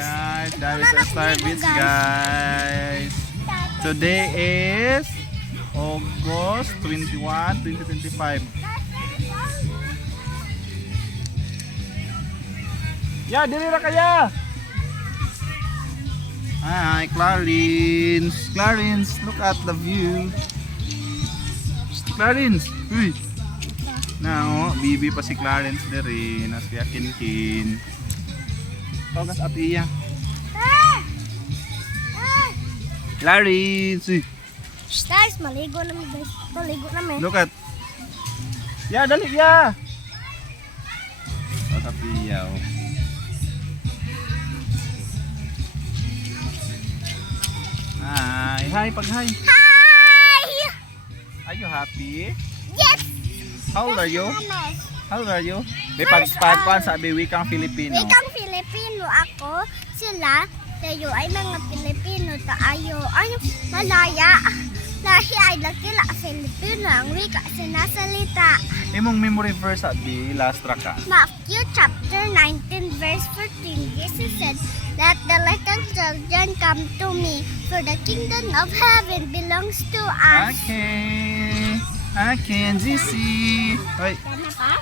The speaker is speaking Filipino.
guys, that is our Star Beach guys. Today is August 21, 2025. Ya, dili ra kaya. Hi, Clarence. Clarence, look at the view. Clarence, uy. Now, bibi pa si Clarence dere, nas kaya kin-kin. Togas at iya. Clarence, uy. Guys, maligo namin guys. Maligo namin. Look at. Ya, dali ya. Sa piyaw. Hi, pag-hi. Hi! Are you happy? Yes! How old are you? Mama. How old are you? May pagpagpan sa wikang Filipino. Wikang Filipino ako. Sila, tayo ay mga Pilipino. Tayo ay malaya. Lahi ay lakila Filipino. Ang wika sinasalita. Imong memory verse at the last raka. Matthew chapter 19 verse 14. Jesus said, "Let the little children come to me, for the kingdom of heaven belongs to us." Okay. Okay, GC. Hoy. Yan na pa?